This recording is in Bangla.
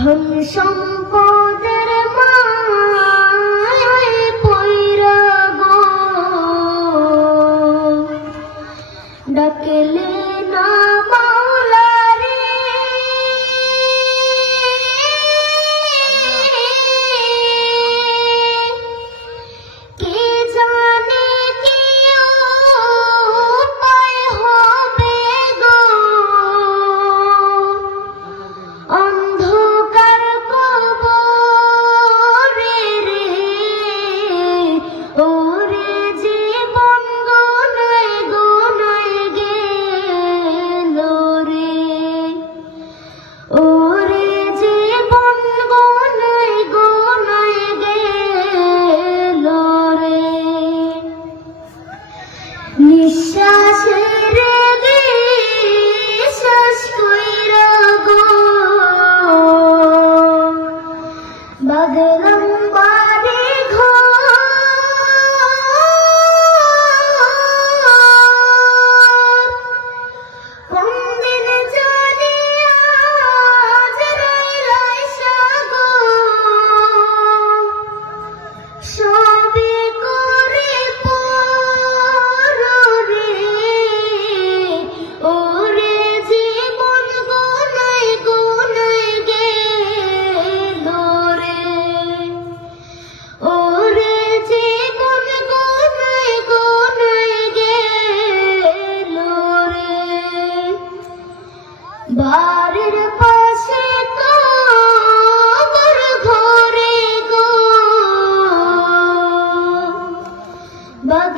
ধন সম্পদের মায়ায় পইরা গো ডাকলে না মাওলা রে কে জানে কি উপায় হবে গো অন্ধকার কবরে রে ওরে জীবন গোনায় গোনায় গেল রে ওরে জীবন গোনায় গোনায় গেল রে নিঃশ্বাসের বিশ্বাস কইরা গো বাগলাম বাড়ি ঘর কোনদিন জানি আজ রাইলাইসা গো সবে করে পর রে ওরে জীবন গোনায় গোনায় গেল রে ওরে জীবন গোনায় গোনায় গেল রে বাড়ির পাশে কবর ঘরে গো বাগ